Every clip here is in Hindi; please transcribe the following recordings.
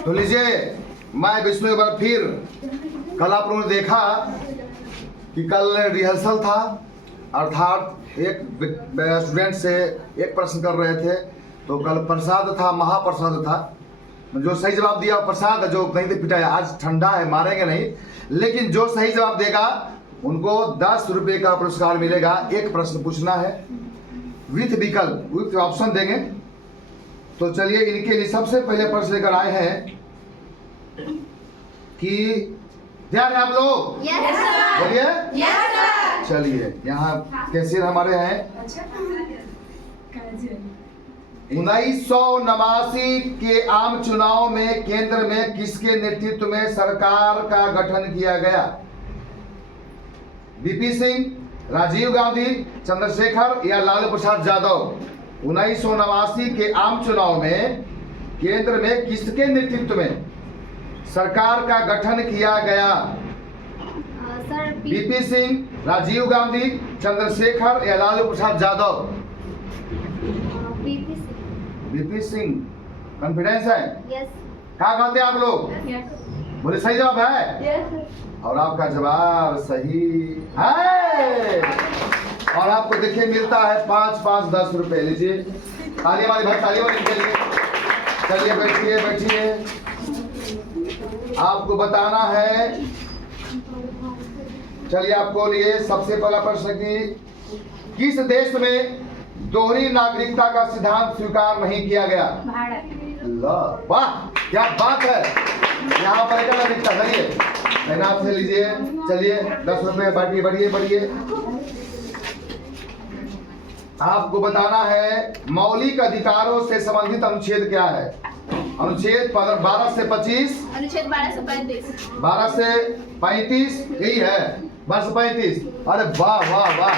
तो लीजिए, मैं विष्णु एक बार फिर, कल आप लोगों ने देखा कि कल रिहर्सल था, अर्थात एक स्टूडेंट से एक प्रश्न कर रहे थे। तो कल प्रसाद था, महाप्रसाद था। जो सही जवाब दिया प्रसाद, जो नहीं तो पिटाया। आज ठंडा है, मारेंगे नहीं, लेकिन जो सही जवाब देगा उनको 10 रुपये का पुरस्कार मिलेगा। एक प्रश्न पूछना है विथ विकल्प, विथ ऑप्शन देंगे। तो चलिए, इनके लिए सबसे पहले प्रश्न लेकर आए हैं कि ध्यान है आप लोग? बोलिए। चलिए, यहाँ कैशियर हमारे हैं। 1989 के आम चुनाव में केंद्र में किसके नेतृत्व में सरकार का गठन किया गया? वीपी सिंह, राजीव गांधी, चंद्रशेखर या लालू प्रसाद यादव? 1989 के आम चुनाव में केंद्र में किसके नेतृत्व में सरकार का गठन किया गया? वीपी सिंह, राजीव गांधी, चंद्रशेखर या लालू प्रसाद यादव? वीपी सिंह। कॉन्फिडेंस है? यस। क्या कहते हैं आप लोग? बोले सही जवाब है? यस। और आपका जवाब सही है। और आपको देखिए मिलता है 5 10 रुपए। लीजिए, ताली वाली भाई, ताली वाली के लिए। चलिए बैठिए बैठिए, आपको बताना है। चलिए, आपको लिए सबसे पहला प्रश्न की किस देश में दोहरी नागरिकता का सिद्धांत स्वीकार नहीं किया गया? भारत। वाह, क्या बात है। यहाँ पर एक नागरिकता करिए, तैनात से लीजिए। चलिए, 10 रुपए बांटिए, बढ़िए बढ़िए। आपको बताना है मौलिक अधिकारों से संबंधित अनुच्छेद क्या है? अनुच्छेद 12 से 25, अनुच्छेद 12 से 35, 12 से 35 यही है। 12 से 35। अरे वाह वाह वाह,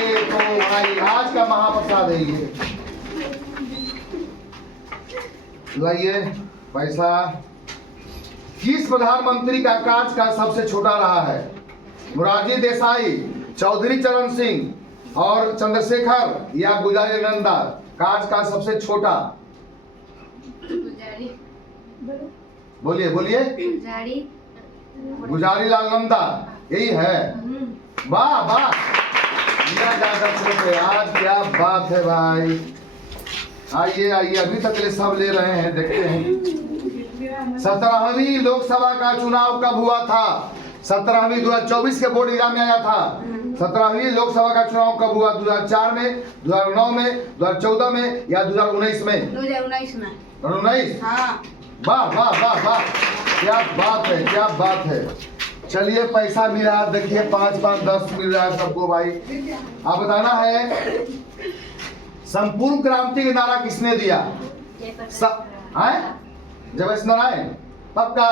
ये तो भाई आज का महाप्रसाद है ये। लाइए पैसा। किस प्रधानमंत्री का कार्यकाल सबसे छोटा रहा है? मोरारजी देसाई, चौधरी चरण सिंह और चंद्रशेखर या गुजारी नंदा? कार्यकाल सबसे छोटा? बोलिए बोलिए। गुजारी लाल नंदा यही है। वाह वाह, आज क्या बात है भाई। आइए आइए, अभी तक ले सब ले रहे हैं, देखते हैं। 17वीं लोकसभा का चुनाव कब हुआ था? 17वीं 2024 के बोर्ड एग्जाम में आया था। 17वीं लोकसभा का चुनाव कब हुआ? 2004 में, 2009 में, 2014 में या 2019 में? 2019 में। 2019? हाँ। वाह वाह वाह वाह, क्या बात है, क्या बात है। चलिए, पैसा मिला, देखिए 5 10 मिल रहा है सबको भाई। आप बताना है संपूर्ण क्रांति का नारा किसने दिया? जयप्रकाश नारायण। पक्का?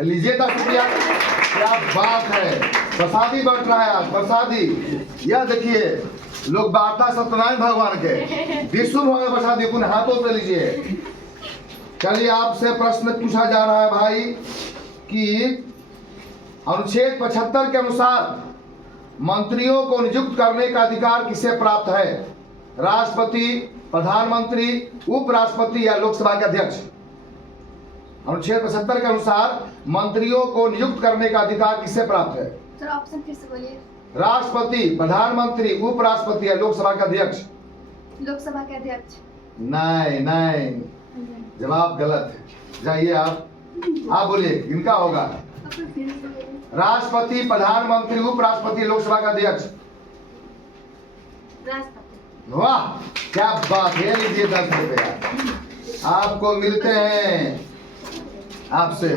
लीजिए 10 रुपया। क्या बात है, प्रसादी बढ़ रहा है आज, प्रसादी। यह देखिए, लोग बांटता सत्यनारायण भगवान के, विष्णु भगवान प्रसादी पुनः हाथों से लीजिए। चलिए, आपसे प्रश्न पूछा जा रहा है भाई कि अनुच्छेद 75 के अनुसार मंत्रियों को नियुक्त करने का अधिकार किसे प्राप्त है? राष्ट्रपति, प्रधानमंत्री, उपराष्ट्रपति या लोकसभा के अध्यक्ष? अनुच्छेद 75 के अनुसार मंत्रियों को नियुक्त करने का अधिकार किसे प्राप्त है? सर ऑप्शन फिर से बोलिए। राष्ट्रपति, प्रधानमंत्री, उपराष्ट्रपति या लोकसभा के अध्यक्ष? लोकसभा के अध्यक्ष। नहीं नहीं, जवाब गलत है। जाइए आप बोलिए, इनका होगा राष्ट्रपति, प्रधानमंत्री, उपराष्ट्रपति, लोकसभा का अध्यक्ष? राष्ट्रपति। वाह, क्या बात है। लीजिए 10 रुपया आपको मिलते हैं आपसे।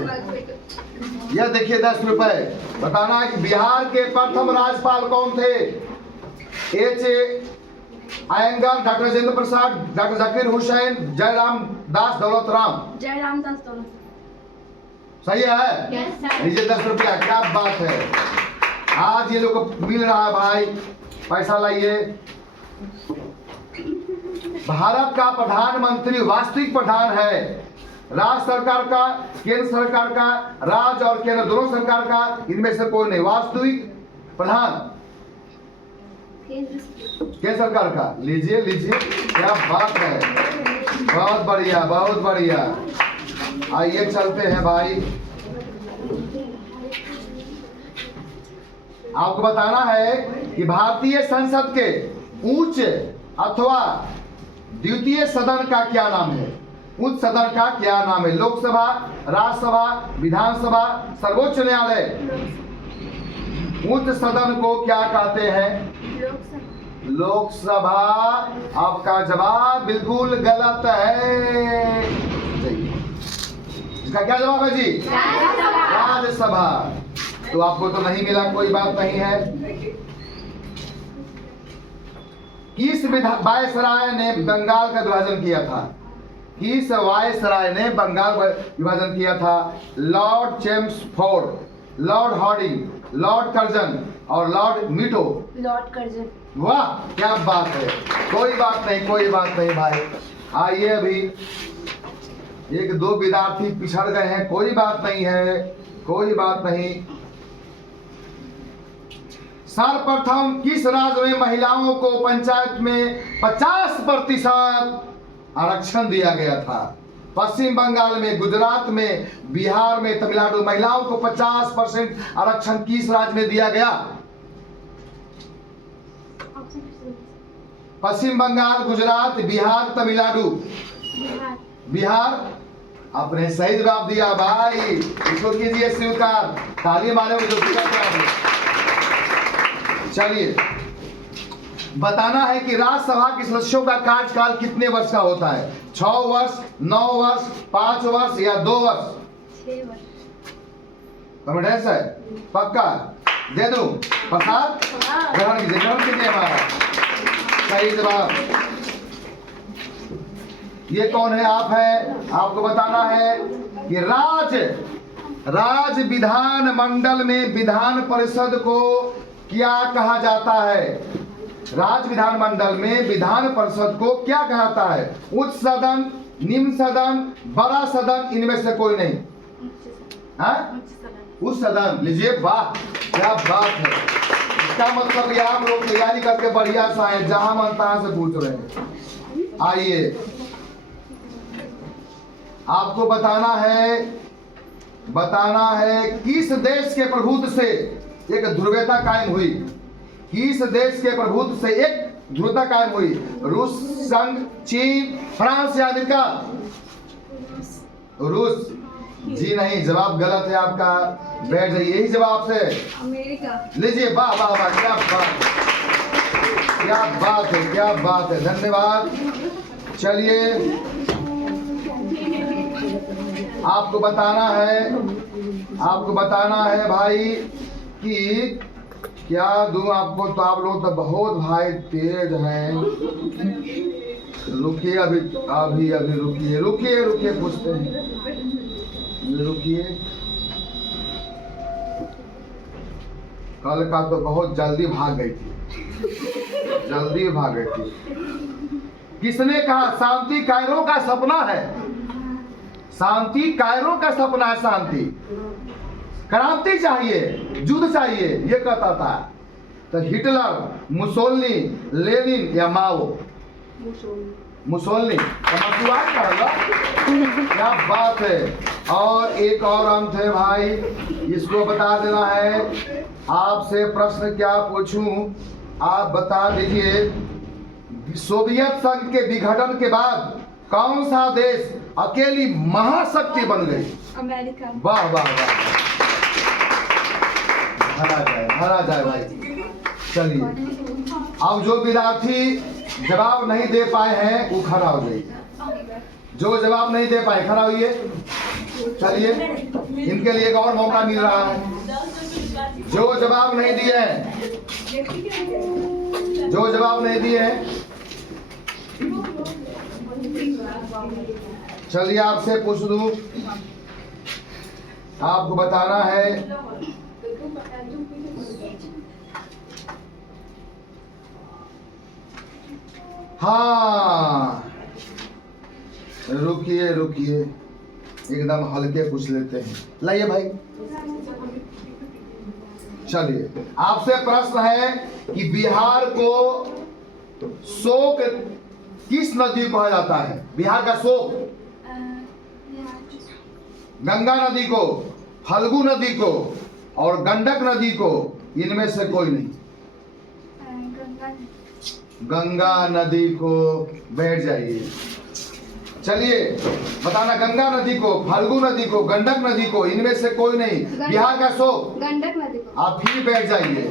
यह देखिए 10 रुपए। बताना है कि बिहार के प्रथम राज्यपाल कौन थे? H Iyengar, doctor Rajendra Prasad, doctor Zakir Hussain, Jairam दास दौलत राम? जयराम दास दौलत। सही है? लीजिए 10 रुपया। क्या बात है, आज ये लोग को मिल रहा है भाई। पैसा लाइए। भारत का प्रधानमंत्री वास्तविक प्रधान है राज्य सरकार का, केंद्र सरकार का, राज्य और केंद्र दोनों सरकार का, इनमें से कोई नहीं। वास्तविक प्रधान केंद्र सरकार का। लीजिए लीजिए, क्या बात है। बहुत बढ़िया, बहुत बढ़िया। आइए चलते हैं भाई। आपको बताना है कि भारतीय संसद के उच्च अथवा द्वितीय सदन का क्या नाम है? उच्च सदन का क्या नाम है? लोकसभा, राज्यसभा, विधानसभा, सर्वोच्च न्यायालय। उच्च सदन को क्या कहते हैं? लोकसभा। आपका जवाब बिल्कुल गलत है। इसका क्या जवाब है जी? राज्यसभा। तो आपको तो नहीं मिला, कोई बात नहीं है। किस वायसराय ने बंगाल का विभाजन किया था? किस वायसराय ने बंगाल का विभाजन किया था? Lord Chelmsford, Lord Hardinge, Lord Curzon और लॉर्ड मीटो। Lord Curzon. वाह, क्या बात है। कोई बात नहीं, कोई बात नहीं भाई। आइए, अभी एक दो विद्यार्थी पिछड़ गए हैं, कोई बात नहीं है, कोई बात नहीं। सर्वप्रथम किस राज्य में महिलाओं को पंचायत में 50% आरक्षण दिया गया था? पश्चिम बंगाल में, गुजरात में, बिहार में, तमिलनाडु। महिलाओं को 50% आरक्षण किस राज्य में दिया गया? पश्चिम बंगाल, गुजरात, बिहार, तमिलनाडु। बिहार। आपने सही जवाब दिया भाई, इसको कीजिए स्वीकार। ताली मारे जो चलिए, बताना है कि राज्यसभा के सदस्यों का कार्यकाल कितने वर्ष का होता है? 6 वर्ष, 9 वर्ष, 5 वर्ष या 2 वर्ष? 6 वर्ष। कॉन्फिडेंस है? पक्का दे दूं? प्रसाद ग्रहण कीजिए, ग्रहण कीजिए हमारा सही जवाब। ये कौन है? आप है। आपको बताना है कि राज्य विधान मंडल में विधान परिषद को क्या कहा जाता है? राज्य विधान मंडल में विधान परिषद को क्या कहता है? उच्च सदन, निम्न सदन, बड़ा सदन, इनमें से कोई नहीं। उच्च सदन। लीजिए, वाह, क्या बात है। इसका मतलब ये आप लोग तैयारी करके बढ़िया सा है, जहां मन तहां से पूछ रहे हैं। आइए, आपको बताना है किस देश के प्रभुत्व से एक ध्रुवीयता कायम हुई? किस देश के प्रभुत्व से एक ध्रुवीयता कायम हुई? रूस संघ, चीन, फ्रांस या अमेरिका? रूस। जी नहीं, जवाब गलत है आपका। बैठ जाइए, यही जवाब से अमेरिका। लीजिए, वाह वाह वाह, क्या बात, क्या बात है, क्या बात है। धन्यवाद। चलिए, आपको बताना है भाई कि क्या दूं आपको। तो आप लोग तो बहुत भाई तेज हैं। रुकिए, अभी रुकिए, पूछते हैं। रुकिए, कल का तो बहुत जल्दी भाग गई थी। किसने कहा शांति कायरों का सपना है? शांति कायरों का सपना है। शांति, क्रांति चाहिए, युद्ध चाहिए, ये कहता था। तो हिटलर, मुसोलिनी, लेनिन या माओ? मुसोलिनी। क्या बात है। और एक और अंत है भाई, इसको बता देना है। आपसे प्रश्न क्या पूछूं, आप बता दीजिए। सोवियत संघ के विघटन के बाद कौन सा देश अकेली महाशक्ति बन गई? अमेरिका। वाह वाह वाह, भरा जाए भाई। चलिए, अब जो विद्यार्थी जवाब नहीं दे पाए हैं वो खड़ा हो जाइए। जो जवाब नहीं दे पाए खड़ा होइए। चलिए, इनके लिए एक और मौका मिल रहा है। जो जवाब नहीं दिए हैं, चलिए आपसे पूछ दूं। आपको बताना है हाँ, रुकिए, एकदम हल्के पूछ लेते हैं। लाइए भाई। चलिए, आपसे प्रश्न है कि बिहार को शोक किस नदी को कहा जाता है? बिहार का शोक, गंगा नदी को, फल्गु नदी को और गंडक नदी को, इनमें से कोई नहीं। गंगा नदी को, बैठ जाइए। चलिए बताना, गंगा नदी को, फल्गु नदी को, गंडक नदी को, इनमें से कोई नहीं। बिहार का शोक, गंडक नदी को। आप फिर बैठ जाइए,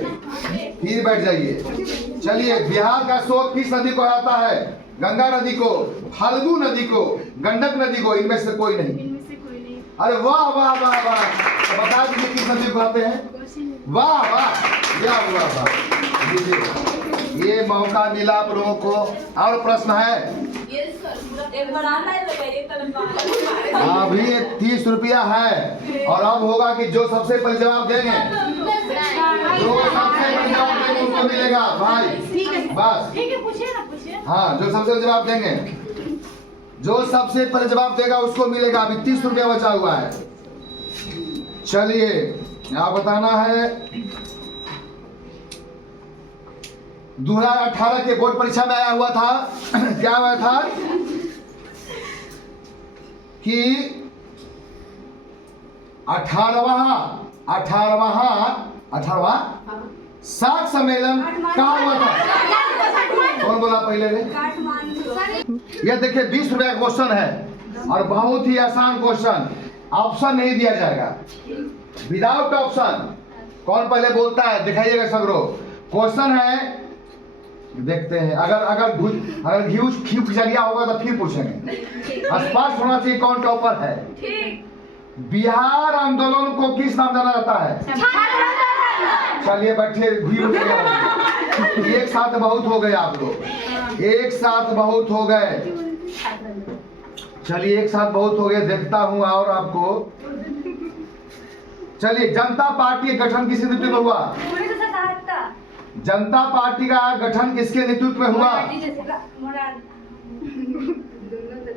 फिर बैठ जाइए। चलिए, बिहार का शोक किस नदी को आता है? गंगा नदी को, फल्गु नदी को, गंडक नदी को, इनमें से कोई नहीं। इनमें से कोई नहीं। अरे वाह वाह वाह वाह, तो बता दीजिए किस नदी को आते हैं? वाह वाह, क्या हुआ वाह, ये मौका मिला आप लोगों को। और प्रश्न है? अभी 30 रुपया है और अब होगा कि जो सबसे पहले जवाब देंगे, जो सबसे पहले जवाब देंगे उसको मिलेगा भाई। बस ठीक है, पूछिए ना, पूछिए। हाँ, जो सबसे पहले जवाब देंगे, जो सबसे पहले जवाब देगा उसको मिलेगा। अभी 30 रुपया बचा हुआ है। चलिए, यहाँ बताना है 2018 के बोर्ड परीक्षा में आया हुआ था। क्या आया था कि 18वां सार्क सम्मेलन कहाँ हुआ था? कौन बोला पहले रे? यह देखिए 20 रुपया का क्वेश्चन है और बहुत ही आसान क्वेश्चन। ऑप्शन नहीं दिया जाएगा, विदाउट ऑप्शन। कौन पहले बोलता है दिखाइएगा सगरो। क्वेश्चन है, देखते हैं। अगर घी खिचड़िया होगा तो फिर पूछेंगे। स्पष्ट होना चाहिए कौन टॉपर है। बिहार आंदोलन को किस नाम जाना जाता है? चलिए बैठिए, घी उठ गया। एक साथ बहुत हो गए आप लोग, एक साथ बहुत हो गए। चलिए, एक साथ बहुत हो गए, देखता हूं और आपको। चलिए, जनता पार्टी का गठन किस नेतृत्व में हुआ? जनता पार्टी का गठन किसके नेतृत्व में हुआ?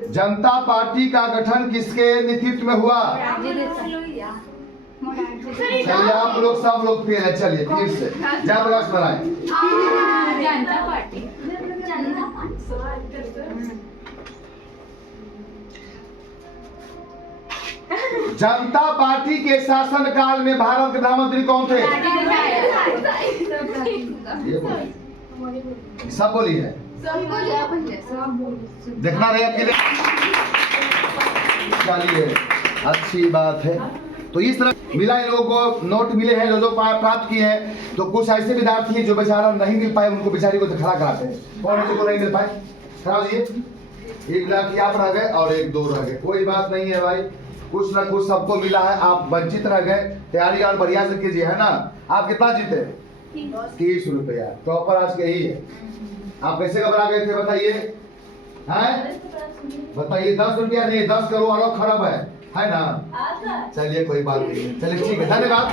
जनता पार्टी का गठन किसके नेतृत्व में हुआ? चलिए, आप लोग सब लोग फेल है। चलिए फिर से जयप्रकाश नारायण। जनता पार्टी। जनता पार्टी के शासन काल में भारत के प्रधानमंत्री कौन थे? ये बोलिए, सब बोलिए, देखना रहे आपके लिए। चलिए, अच्छी बात है। तो इस तरह मिला, इन लोगों को नोट मिले हैं जो प्राप्त किए हैं। तो कुछ ऐसे विद्यार्थी हैं जो बेचारा नहीं मिल पाए, उनको बेचारी को खड़ा कराते हैं। कौन है जिनको नहीं मिल पाए? खड़ा होइए। एक विद्यार्थी आप रह गए और एक दो रह गए, कोई बात नहीं है भाई, कुछ ना कुछ सबको मिला है। आप वंचित रह गए, तैयारी और बढ़िया से कीजिए, है ना। आप कितना जीते? 30 रुपया। टॉपर आज के ही है। आप कैसे घबरा गए थे बताइए? हैं बताइए। 10 रुपया नहीं, 10 करोड़ और खराब है ना। चलिए कोई बात नहीं, चलिए ठीक है, धन्यवाद।